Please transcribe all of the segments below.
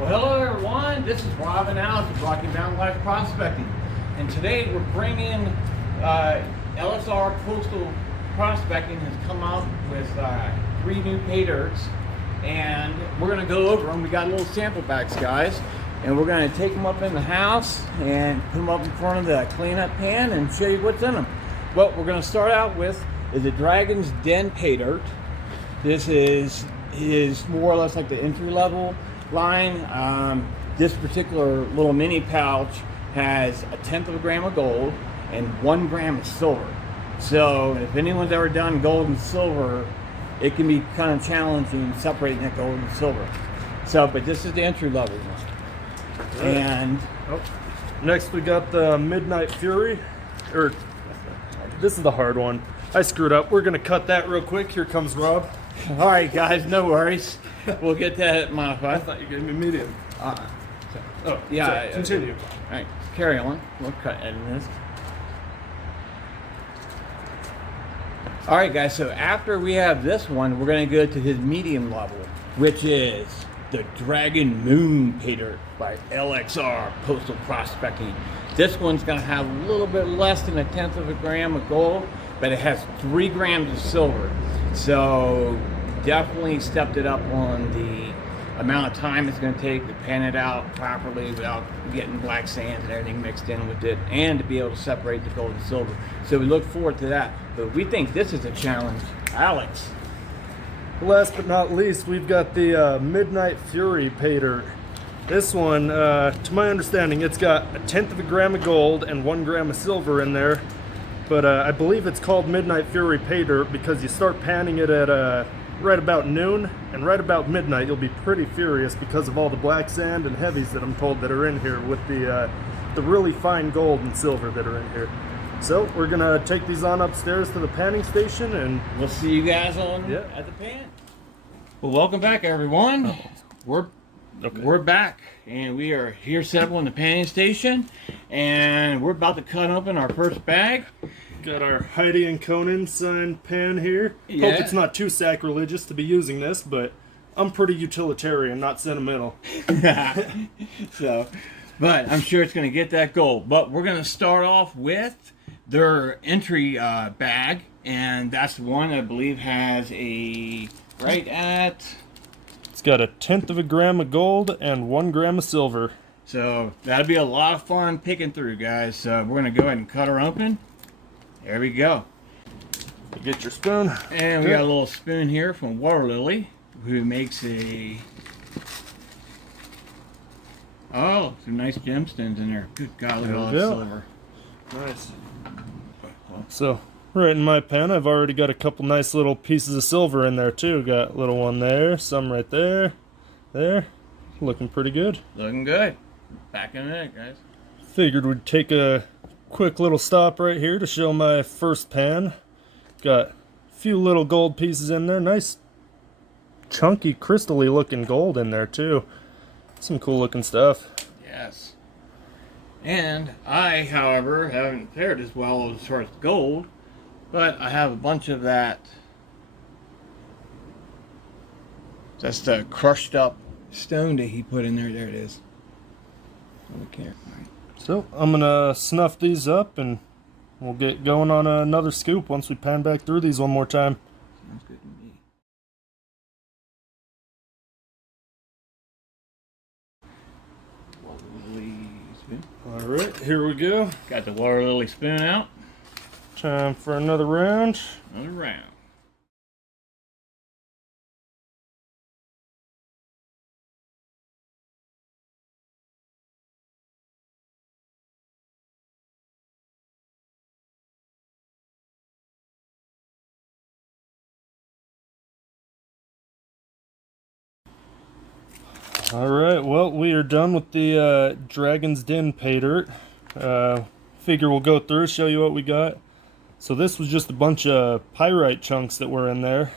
Well, hello everyone. This is Rob and Alex with Rocky Mountain Life Prospecting, and today we're bringing LXR Postal Prospecting has come out with 3 new Paydirts, and we're going to go over them. We got little sample bags, guys, and we're going to take them up in the house and put them up in front of the cleanup pan and show you what's in them. What we're going to start out with is a Dragon's Den Paydirt. This is more or less like the entry level line. This particular little mini pouch has 1/10 of a gram of gold and 1 gram of silver. So if anyone's ever done gold and silver, it can be kind of challenging separating that gold and silver. So, but this is the entry level one. And next we got the Midnight Fury, or this is the hard one. I screwed up. We're gonna cut that real quick. Here comes Rob. all right, guys, no worries. We'll get that I modified. thought you gave me medium. Oh, Yeah, sorry, continue. All right, carry on. We'll cut in this. All right, guys, so after we have this one, we're going to go to his medium level, which is the Dragon Moon Paydirt by LXR Postal Prospecting. This one's going to have a little bit less than 1/10 of a gram of gold, but it has 3 grams of silver. So definitely stepped it up on the amount of time it's going to take to pan it out properly without getting black sand and everything mixed in with it, and to be able to separate the gold and silver. So we look forward to that. But we think this is a challenge. Alex. Last but not least, we've got the Midnight Fury Paydirt. This one, to my understanding, it's got 1/10 of a gram of gold and 1 gram of silver in there. But I believe it's called Midnight Fury Paydirt because you start panning it at right about noon, and right about midnight you'll be pretty furious because of all the black sand and heavies that I'm told that are in here with the really fine gold and silver that are in here. So we're gonna take these on upstairs to the panning station, and We'll see you guys on Yeah. at the pan. Well, welcome back, everyone. We're back, and we are here set up on the panning station, and we're about to cut open our first bag. got our Heidi and Conan signed pan here. Yeah. Hope it's not too sacrilegious to be using this, but I'm pretty utilitarian, not sentimental. So, but I'm sure it's going to get that gold. But we're going to start off with their entry bag, and that's the one I believe has a right at. It's got 1/10 of a gram of gold and 1 gram of silver. So that'll be a lot of fun picking through, guys. So we're going to go ahead and cut her open. There we go. Get your spoon. And we got a little spoon here from Water Lily, who makes a. Oh, some nice gemstones in there. Good God, look at all that silver. Nice. So, right in my pan, I've already got a couple nice little pieces of silver in there too. Got a little one there, some right there, there. Looking pretty good. Looking good. Back in a minute, guys. Figured we'd take a quick little stop right here to show my first pan. Got a few little gold pieces in there. Nice chunky crystally looking gold in there too. Some cool looking stuff. Yes. And I, however, haven't fared as well as far as gold, but I have a bunch of that. That's the crushed up stone that he put in there. There it is. Okay. All right. So I'm gonna snuff these up and we'll get going on another scoop once we pan back through these one more time. Sounds good to me. Water lily spoon. Alright, here we go. Got the water lily spoon out. Time for another round. Another round. Alright, well, we are done with the Dragon's Den Paydirt. Figure we'll go through, show you what we got. So this was just a bunch of pyrite chunks that were in there.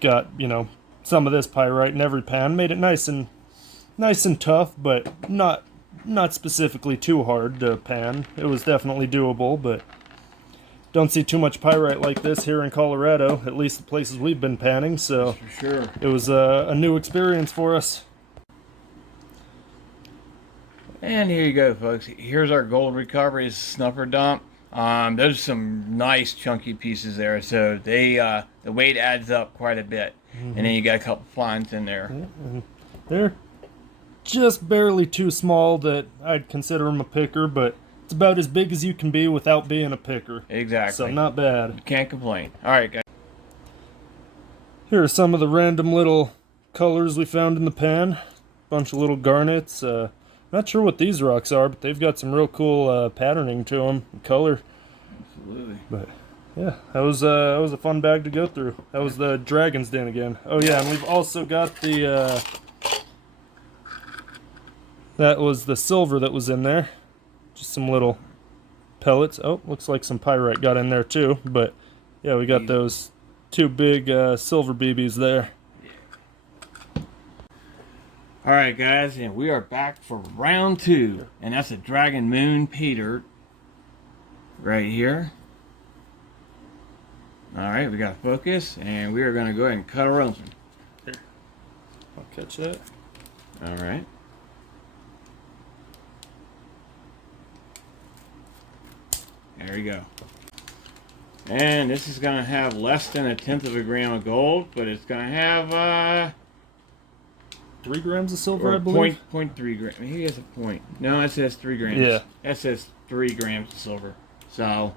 Got, you know, some of this pyrite in every pan. Made it nice and tough, but not specifically too hard to pan. It was definitely doable, but don't see too much pyrite like this here in Colorado, at least the places we've been panning, so For sure. it was a new experience for us. And here you go, folks. Here's our gold recovery snuffer dump. Those are some nice chunky pieces there, so they the weight adds up quite a bit. And then you got a couple fines in there. They're just barely too small that I'd consider them a picker, but it's about as big as you can be without being a picker. Exactly. So not bad. You can't complain. All right, guys. Here are some of the random little colors we found in the pan. Bunch of little garnets. Not sure what these rocks are, but they've got some real cool patterning to them, color. Absolutely. But yeah, that was a fun bag to go through. That was the Dragon's Den again. Oh yeah, and we've also got the that was the silver that was in there. Just some little pellets. Oh, looks like some pyrite got in there too. But yeah, we got those two big silver BBs there. All right, guys, and we are back for round 2, and that's a Dragon Moon Paydirt right here. All right, we got focus, and we are going to go ahead and cut her open. Here, I'll catch that. All right. There we go. And this is going to have less than 1/10 of a gram of gold, but it's going to have 3 grams of silver, I believe. 0.3 grams. He has a point. No, it says 3 grams. Yeah. That says 3 grams of silver. So,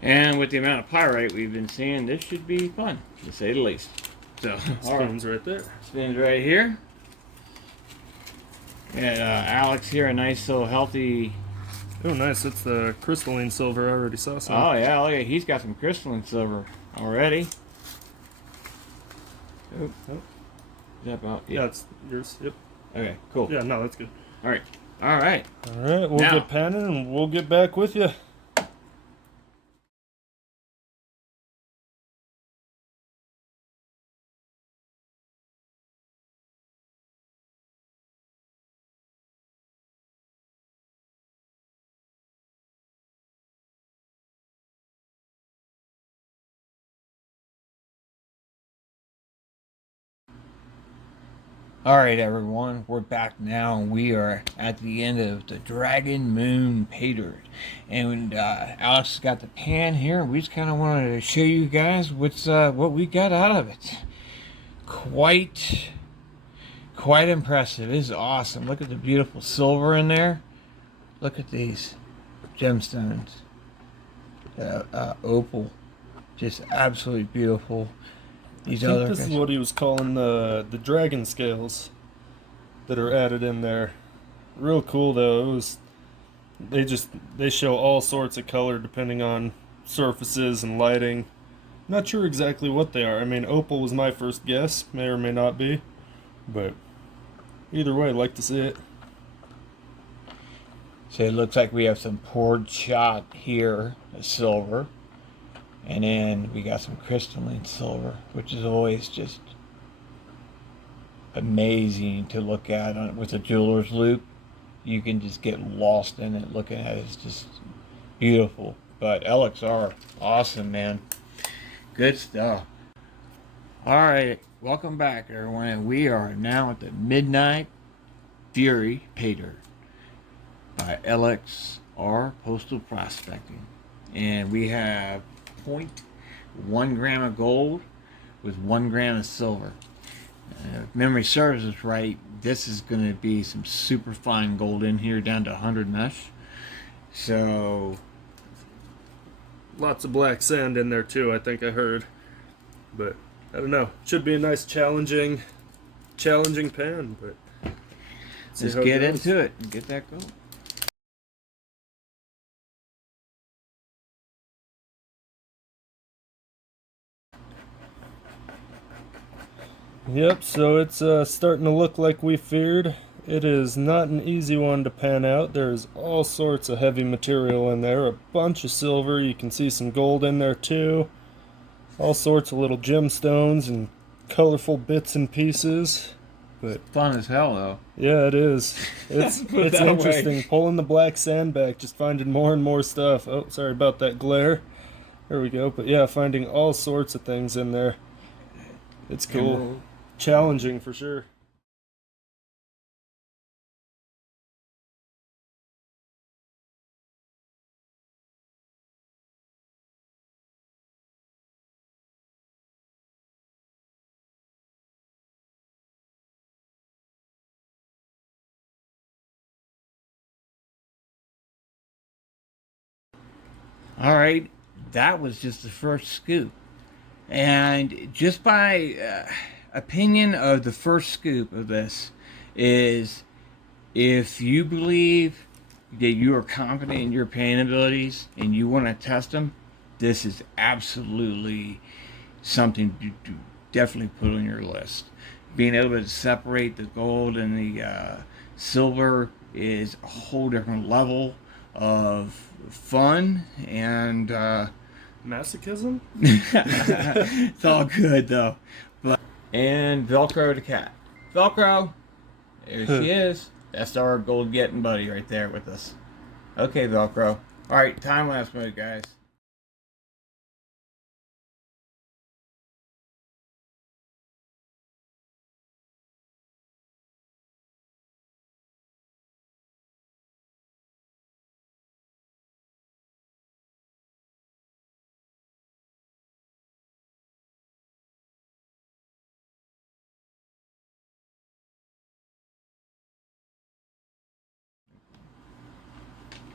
and with the amount of pyrite we've been seeing, this should be fun, to say the least. So, Spins right there. Spins right here. And Alex here, a nice little healthy. Oh, nice. It's the crystalline silver. I already saw some. Oh, yeah, look at, he's got some crystalline silver already. Oh. Is that about? Yeah, it's yours. Yep. Okay, cool. Yeah, no, that's good. All right. All right. All right, we'll Now, get panning and we'll get back with you. all right, everyone. We're back now, and we are at the end of the Dragon Moon Paydirt. And Alex has got the pan here. We just kind of wanted to show you guys what we got out of it. Quite impressive. This is awesome. Look at the beautiful silver in there. Look at these gemstones. Opal. Just absolutely beautiful. I think this is what he was calling the dragon scales that are added in there. Real cool though. They show all sorts of color depending on surfaces and lighting. Not sure exactly what they are. I mean, opal was my first guess, may or may not be, but either way, I'd like to see it. So it looks like we have some poured shot here, silver. And then we got some crystalline silver, which is always just amazing to look at with a jeweler's loupe. You can just get lost in it looking at it. It's just beautiful. But LXR, awesome, man. Good stuff. All right, welcome back, everyone. And we are now at the Midnight Fury Paydirt by LXR Postal Prospecting. And we have 0.1 gram of gold with 1 gram of silver. If memory serves us right, this is going to be some super fine gold in here, down to 100 mesh. So lots of black sand in there too, I think I heard. But I don't know. Should be a nice challenging pan, but let's get into it and get that gold. Yep, so it's starting to look like we feared. It is not an easy one to pan out. There's all sorts of heavy material in there. A bunch of silver. You can see some gold in there too. All sorts of little gemstones and colorful bits and pieces. But fun as hell, though. Yeah, it is. It's interesting. Pulling the black sand back, just finding more and more stuff. Oh, sorry about that glare. There we go. But yeah, finding all sorts of things in there. It's cool. Challenging for sure. All right, that was just the first scoop. And just by opinion of the first scoop of this is, if you believe that you are confident in your paying abilities and you want to test them, this is absolutely something to definitely put on your list. Being able to separate the gold and the silver is a whole different level of fun and Masochism? it's all good though. But and Velcro the cat. Velcro, there she is. That's our gold getting buddy right there with us. Okay, Velcro. All right, time lapse mode, guys.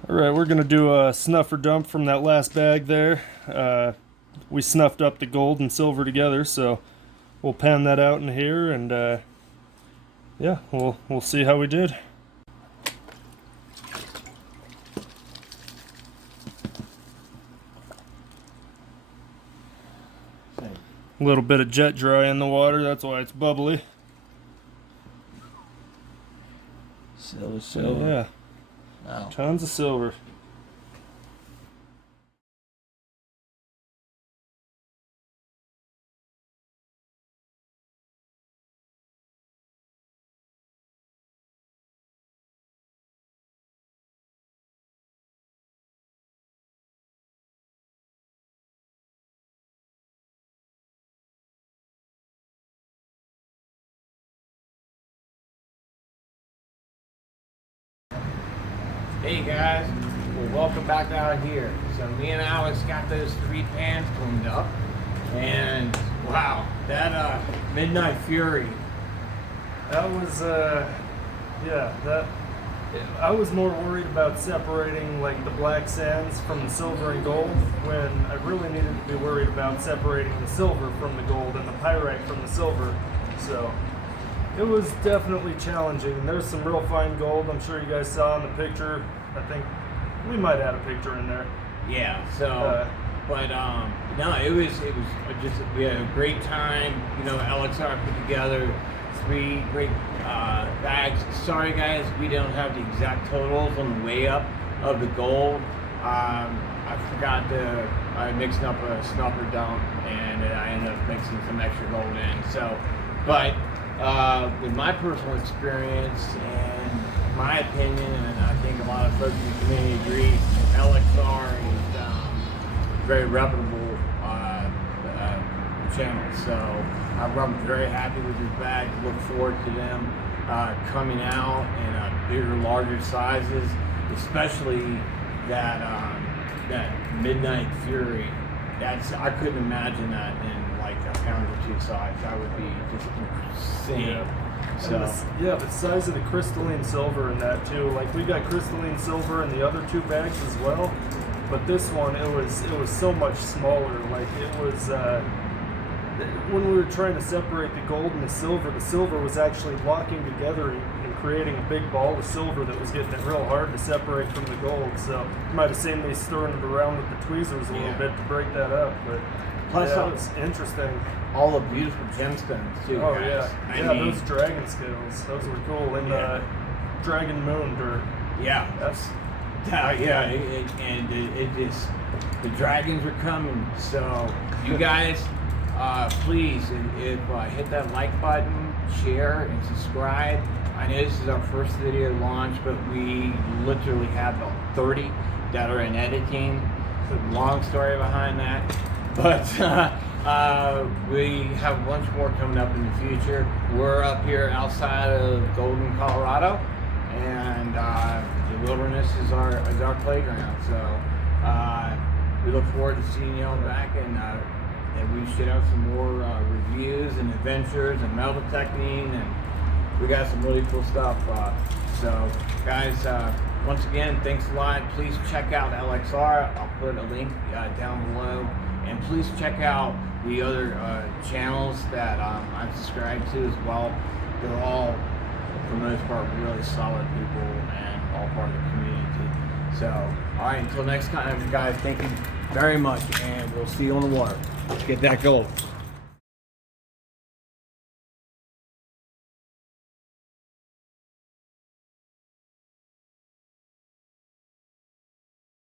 All right, we're gonna do a snuff or dump from that last bag there. We snuffed up the gold and silver together, so we'll pan that out in here, and yeah, we'll see how we did. A little bit of jet dry in the water, that's why it's bubbly. Silver. Yeah, Wow. tons of silver. Hey guys, well, welcome back out here. So me and Alex got those 3 pans cleaned up, and wow, that Midnight Fury. That was, yeah, I was more worried about separating like the black sands from the silver and gold, when I really needed to be worried about separating the silver from the gold and the pyrite from the silver. So it was definitely challenging. There's some real fine gold, I'm sure you guys saw in the picture. I think we might add a picture in there. Yeah. So, but no, it was just, we had a great time. You know, LXR put together 3 great bags. Sorry guys, we don't have the exact totals on the way up of the gold. I forgot I mixed up a snuffer dump, and I ended up mixing some extra gold in. So, but with my personal experience and my opinion, and I think a lot of folks in the community agree, LXR is very reputable channel. So I'm very happy with this bag. Look forward to them coming out in bigger, larger sizes, especially that Midnight Fury. I couldn't imagine that in like a pound or 2 size. That would be just insane. Yeah. So the size of the crystalline silver in that too. Like we got crystalline silver in the other 2 bags as well, but this one it was so much smaller. Like it was when we were trying to separate the gold and the silver was actually locking together and creating a big ball of silver that was getting it real hard to separate from the gold. So you might have seen me stirring it around with the tweezers a little bit to break that up. But plus, yeah, it was interesting. All the beautiful gemstones too. Oh guys. yeah, I mean, those dragon scales, those were cool. And Dragon Moon Dirt. Yeah, That's it just, the dragons are coming. So you guys, please, if hit that like button, share, and subscribe. I know this is our first video launch, but we literally have about 30 that are in editing. It's a long story behind that, but we have a bunch more coming up in the future. We're up here outside of Golden, Colorado, and the wilderness is our playground. So we look forward to seeing y'all back, and we should have some more reviews and adventures and metal detecting, and we got some really cool stuff. So guys, Once again, thanks a lot. Please check out LXR. I'll put a link down below. And please check out the other channels that I'm subscribed to as well. They're all, for the most part, really solid people and all part of the community. So, all right, until next time, guys, thank you very much, and we'll see you on the water. Let's get that gold.